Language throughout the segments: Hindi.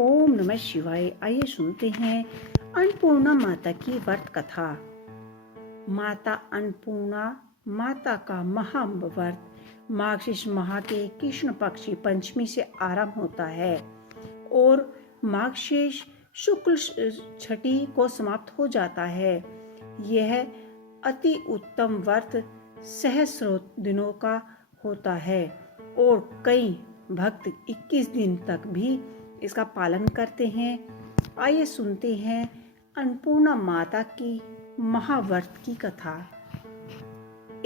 ओम नमः शिवाय। आइए सुनते हैं अन्नपूर्णा माता की व्रत कथा। माता अन्नपूर्णा माता का महाव्रत मार्गशीर्ष माह के कृष्ण पक्ष की पंचमी से आरंभ होता है और मार्गशीर्ष शुक्ल छठी को समाप्त हो जाता है। यह अति उत्तम व्रत सहस्रों दिनों का होता है और कई भक्त 21 दिन तक भी इसका पालन करते हैं। आइए सुनते हैं अन्नपूर्णा माता की महाव्रत की कथा।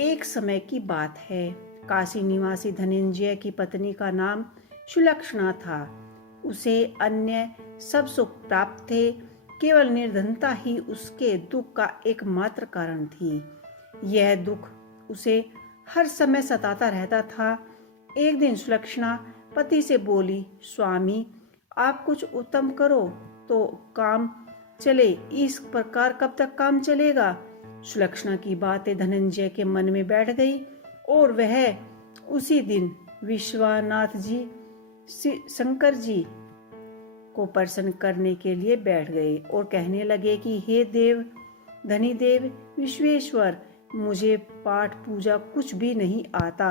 एक समय की बात है, काशी निवासी धनंजय की पत्नी का नाम सुलक्षणा था। उसे अन्य सब सुख प्राप्त थे, केवल निर्धनता ही उसके दुख का एकमात्र कारण थी। यह दुख उसे हर समय सताता रहता था। एक दिन सुलक्षणा पति से बोली, स्वामी आप कुछ उत्तम करो तो काम चले, इस प्रकार कब तक काम चलेगा। सुलक्षणा की बातें धनंजय के मन में बैठ गई और वह उसी दिन विश्वनाथ जी शंकर जी को प्रसन्न करने के लिए बैठ गए और कहने लगे कि हे देव, धनी देव विश्वेश्वर, मुझे पाठ पूजा कुछ भी नहीं आता,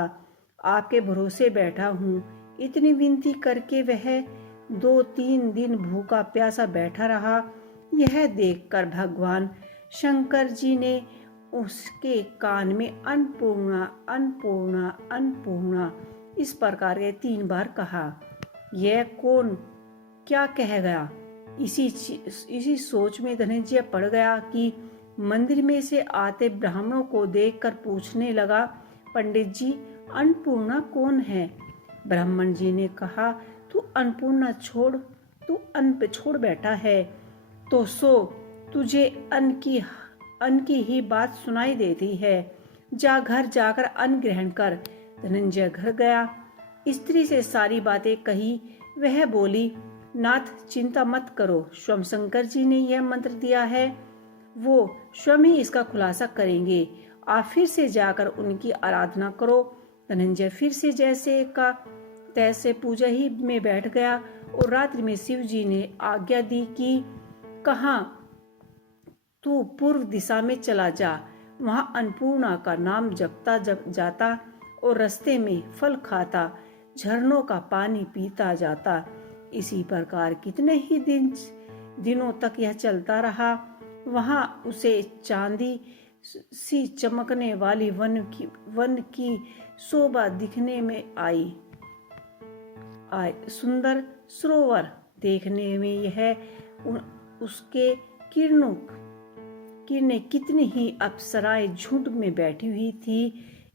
आपके भरोसे बैठा हूँ। इतनी विनती करके वह 2-3 दिन भूखा प्यासा बैठा रहा। यह देखकर भगवान शंकर जी ने उसके कान में अन्नपूर्णा अन्नपूर्णा अन्नपूर्णा इस प्रकार के 3 बार कहा। यह कौन क्या कह गया? इसी सोच में धनंजय पड़ गया कि मंदिर में से आते ब्राह्मणों को देखकर पूछने लगा, पंडित जी अन्नपूर्णा कौन है? ब्राह्मण जी ने कहा, तू अन्नपूर्णा छोड़, तू अन्न पे छोड़ बैठा है तो सो तुझे अन्न की ही बात सुनाई देती है। जा घर जाकर अन्न ग्रहण कर। धनंजय घर गया, स्त्री से सारी बातें कही। वह बोली, नाथ चिंता मत करो, स्वयं शंकर जी ने यह मंत्र दिया है, वो स्वयं ही इसका खुलासा करेंगे। आप फिर से जाकर उनकी आराधना करो। धनंजय फिर से जैसे का तैसे पूजा ही में बैठ गया और रात्रि में शिव जी ने आज्ञा दी कि कहाँ तू पूर्व दिशा में चला जा, वहां अन्नपूर्णा का नाम जपता जाता और रास्ते में फल खाता, झरनों का पानी पीता जाता। इसी प्रकार कितने ही दिनों तक यह चलता रहा। वहां उसे चांदी सी चमकने वाली वन की शोभा दिखने में आई। सुंदर सरोवर देखने में यह उसके किरणें कितनी ही अप्सराएं झुंड में बैठी हुई थी।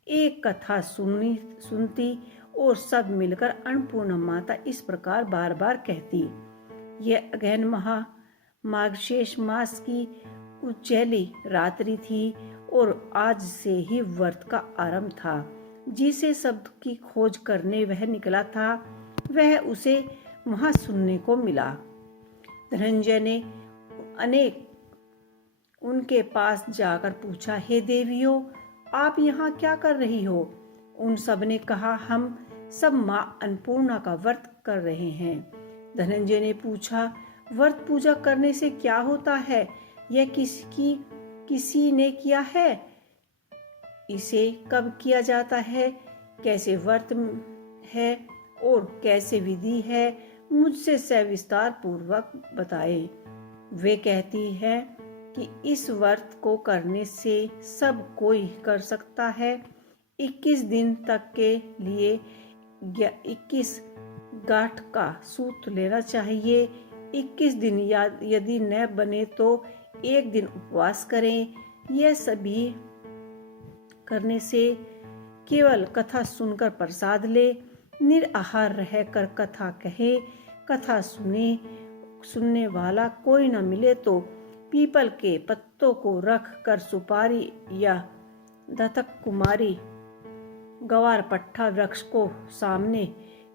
एक कथा सुनती और सब मिलकर अन्नपूर्णा माता इस प्रकार बार बार कहती। यह अगहन मार्गशीर्ष मास की उज्जैली रात्रि थी और आज से ही व्रत का आरंभ था। जिसे शब्द की खोज करने वह निकला था, वह उसे वहां सुनने को मिला। धनंजय ने उनके पास जाकर पूछा, हे देवियों, आप यहाँ क्या कर रही हो? उन सब ने कहा, हम सब माँ अन्नपूर्णा का व्रत कर रहे हैं। धनंजय ने पूछा, व्रत पूजा करने से क्या होता है? यह किसी ने किया है? इसे कब किया जाता है? कैसे व्रत है और कैसे विधि है? मुझसे सविस्तार पूर्वक बताए। वे कहती है कि इस व्रत को करने से सब कोई कर सकता है। 21 दिन तक के लिए 21 गांठ का सूत लेना चाहिए। 21 दिन यदि न बने तो 1 दिन उपवास करें। यह सभी करने से केवल कथा सुनकर प्रसाद ले, निराहार रहकर कथा कहे। कथा सुनने वाला कोई न मिले तो पीपल के पत्तों को रख कर सुपारी या दत्तक कुमारी गवार पट्टा वृक्ष को सामने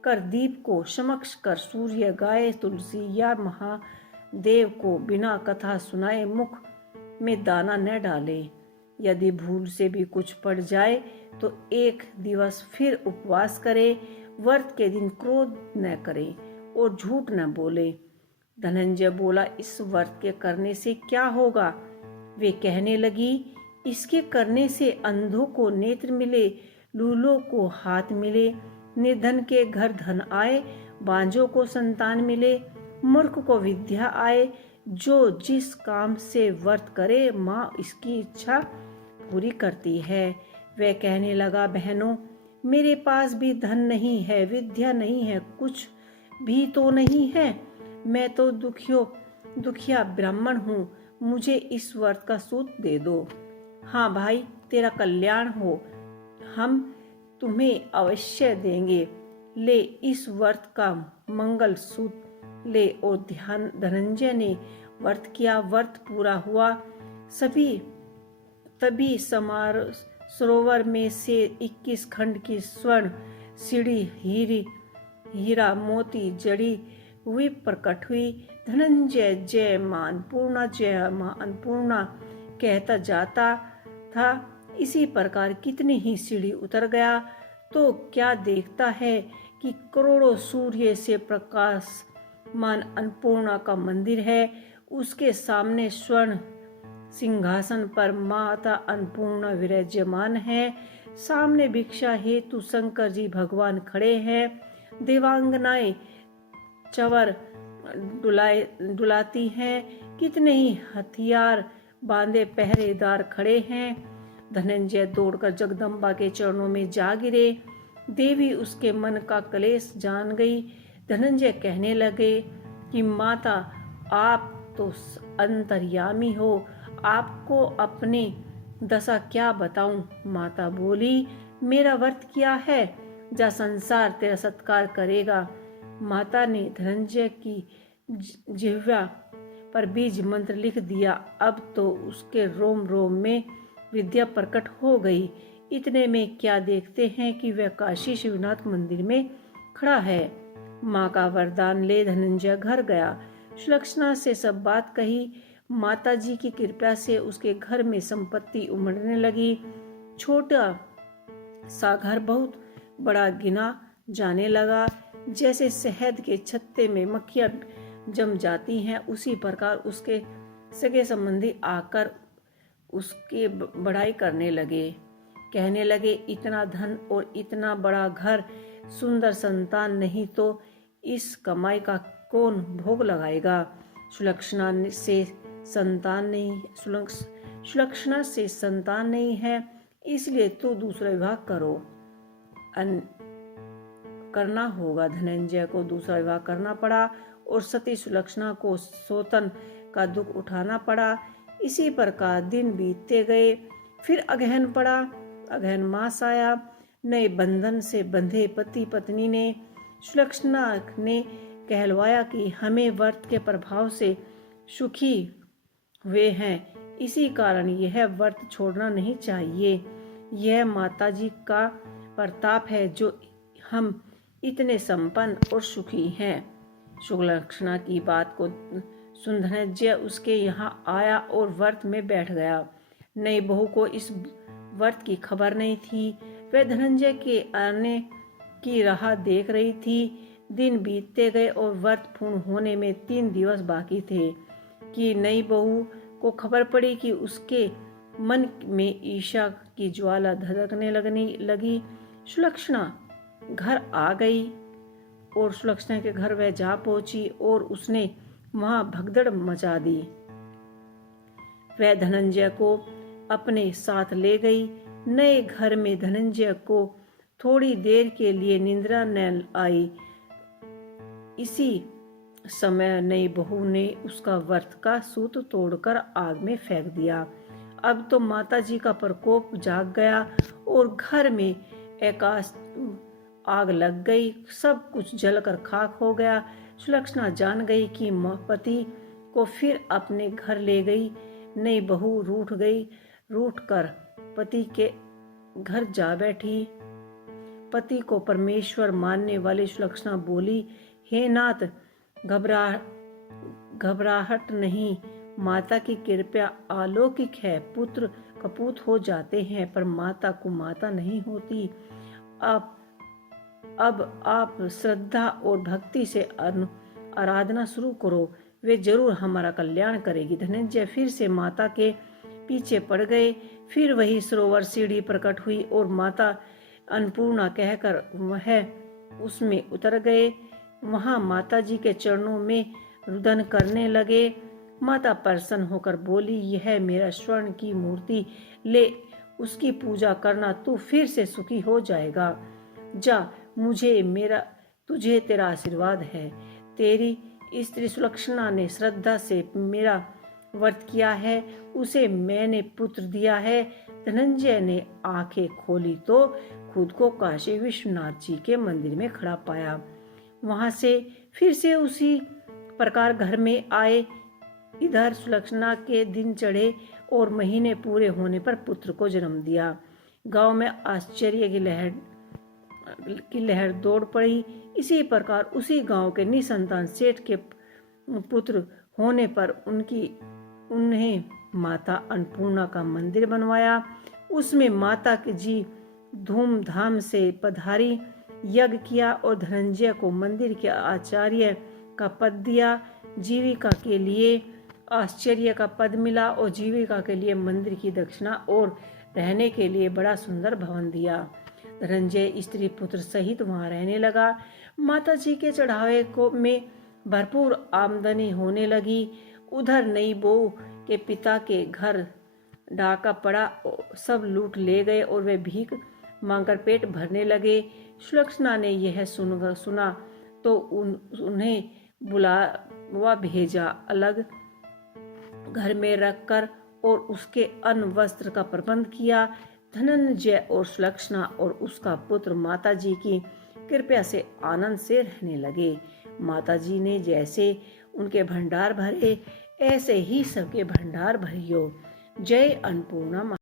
कर दीप को समक्ष कर सूर्य गाय तुलसी या महादेव को बिना कथा सुनाए मुख में दाना न डाले। यदि भूल से भी कुछ पड़ जाए तो 1 दिवस फिर उपवास करे। व्रत के दिन क्रोध न करे और झूठ न बोले। धनंजय बोला, इस व्रत के करने से क्या होगा? वे कहने लगी, इसके करने से अंधों को नेत्र मिले, लूलों को हाथ मिले, निर्धन के घर धन आए, बांझों को संतान मिले, मूर्ख को विद्या आए। जो जिस काम से व्रत करे माँ इसकी इच्छा पूरी करती है। वह कहने लगा, बहनों, मेरे पास भी धन नहीं है, विद्या नहीं है, कुछ भी तो नहीं है। मैं तो दुखिया ब्राह्मण हूँ, मुझे इस व्रत का सूत दे दो। हाँ भाई, तेरा कल्याण हो, हम तुम्हें अवश्य देंगे। ले इस व्रत का मंगल सूत ले। और ध्यान धनंजय ने व्रत किया। व्रत पूरा हुआ। तभी सरोवर में से 21 खंड की स्वर्ण सीढ़ी हीरा मोती जड़ी हुई प्रकट हुई। धनंजय जय मां अन्नपूर्णा, जय मां अन्नपूर्णा कहता जाता था। इसी प्रकार कितनी ही सीढ़ी उतर गया तो क्या देखता है कि करोड़ों सूर्य से प्रकाशमान अन्नपूर्णा का मंदिर है। उसके सामने स्वर्ण सिंहासन पर माता अन्नपूर्णा विराजमान है। सामने भिक्षा हेतु शंकर जी भगवान खड़े हैं। देवांगनाएं चवर डुलाती हैं। कितने ही हथियार बांधे पहरेदार खड़े हैं। धनंजय दौड़कर जगदम्बा के चरणों में जा गिरे। देवी उसके मन का क्लेश जान गई। धनंजय कहने लगे कि माता, आप तो अंतर्यामी हो, आपको अपनी दशा क्या बताऊं। माता बोली, मेरा व्रत किया है, जा संसार तेरा सत्कार करेगा। माता ने धनंजय की जिह्वा पर बीज मंत्र लिख दिया। अब तो उसके रोम रोम में विद्या प्रकट हो गई। इतने में क्या देखते हैं कि वह काशी शिवनाथ मंदिर में खड़ा है। माँ का वरदान ले धनंजय घर गया। सुलक्षणा से सब बात कही। माता जी की कृपा से उसके घर में संपत्ति उमड़ने लगी। छोटा सा घर बहुत बड़ा गिना जाने लगा। जैसे शहद के छत्ते में मक्खियां जम जाती हैं, उसी प्रकार उसके सगे संबंधी आकर उसकी बड़ाई करने लगे। कहने लगे, इतना धन और इतना बड़ा घर, सुंदर संतान नहीं तो इस कमाई का कौन भोग लगाएगा। सुलक्षणा से संतान नहीं है, इसलिए तो दूसरा विवाह करना होगा। धनंजय को दूसरा विवाह करना पड़ा और सती सुलक्षणा को सौतन का दुख उठाना पड़ा। इसी प्रकार दिन बीतते गए। फिर अगहन पड़ा। अगहन मास आया। नए बंधन से बंधे पति पत्नी ने सुलक्षणा ने कहलवाया कि हमें व्रत के प्रभाव से सुखी हुए हैं, इसी कारण यह व्रत छोड़ना नहीं चाहिए। यह माताजी का प्रताप है जो हम इतने संपन्न और सुखी हैं। सुलक्षणा की बात को सुन धनंजय उसके यहाँ आया और व्रत में बैठ गया। नई बहू को इस व्रत की खबर नहीं थी। वह धनंजय के आने की राह देख रही थी। दिन बीतते गए और व्रत पूर्ण होने में 3 दिवस बाकी थे कि नई बहू को खबर पड़ी कि उसके मन में ईर्ष्या की ज्वाला धधकने लगी। सुलक्षणा घर आ गई और सुलक्षणा के घर वह जा पहुंची और उसने वहां भगदड़ मचा दी। वह धनंजय को अपने साथ ले गई। नए घर में धनंजय को थोड़ी देर के लिए निद्रा न आई। इसी समय नई बहू ने उसका व्रत का सूत तोड़कर आग में फेंक दिया। अब तो माताजी का प्रकोप जाग गया और घर में एकाएक आग लग गई। सब कुछ जलकर खाक हो गया। सुलक्षणा जान गई कि पति को फिर अपने घर ले गई। नई बहू रूठकर पति के घर जा बैठी। पति को परमेश्वर मानने वाली सुलक्षणा बोली, हे नाथ, घबराहट नहीं, माता की कृपा अलौकिक है। पुत्र कपूत हो जाते हैं पर माता को माता नहीं होती। अब आप श्रद्धा और भक्ति से आराधना शुरू करो। वे जरूर हमारा कल्याण करेगी। धनंजय फिर से माता के पीछे पड़ गए। फिर वही सरोवर सीढ़ी प्रकट हुई और माता अन्नपूर्णा कहकर वह उसमें उतर गए। वहां माता जी के चरणों में रुदन करने लगे। माता प्रसन्न होकर बोली, यह मेरा स्वर्ण की मूर्ति ले, उसकी पूजा करना, तू फिर से सुखी हो जाएगा। जा, तुझे तेरा आशीर्वाद है। तेरी स्त्री सुलक्षणा ने श्रद्धा से मेरा व्रत किया है, उसे मैंने पुत्र दिया है। धनंजय ने आंखें खोली तो खुद को काशी विश्वनाथ जी के मंदिर में खड़ा पाया। वहां से फिर से उसी प्रकार घर में आए। इधर सुलक्षणा के दिन चढ़े और महीने पूरे होने पर पुत्र को जन्म दिया। गांव में आश्चर्य की लहर दौड़ पड़ी। इसी प्रकार उसी गांव के निसंतान सेठ के पुत्र होने पर उन्हें माता अन्नपूर्णा का मंदिर बनवाया। उसमें माता जी धूमधाम से पधारी, यज्ञ किया और धनंजय को मंदिर के आचार्य का पद दिया। जीविका के लिए आश्चर्य का पद मिला और जीविका के लिए मंदिर की दक्षिणा और रहने के लिए बड़ा सुंदर भवन दिया। धनंजय स्त्री पुत्र सहित वहां रहने लगा। माता जी के चढ़ावे में भरपूर आमदनी होने लगी। उधर नई बहू के पिता के घर डाका पड़ा, सब लूट ले गए और वे भीख मांगकर पेट भरने लगे। सुलक्षणा ने यह सुना तो उन्हें बुलावा भेजा, अलग घर में रखकर और उसके अन्न वस्त्र का प्रबंध किया। धनंजय और सुलक्षणा और उसका पुत्र माता जी की कृपया से आनंद से रहने लगे। माता जी ने जैसे उनके भंडार भरे, ऐसे ही सबके भंडार भरियो। जय अन्नपूर्णा।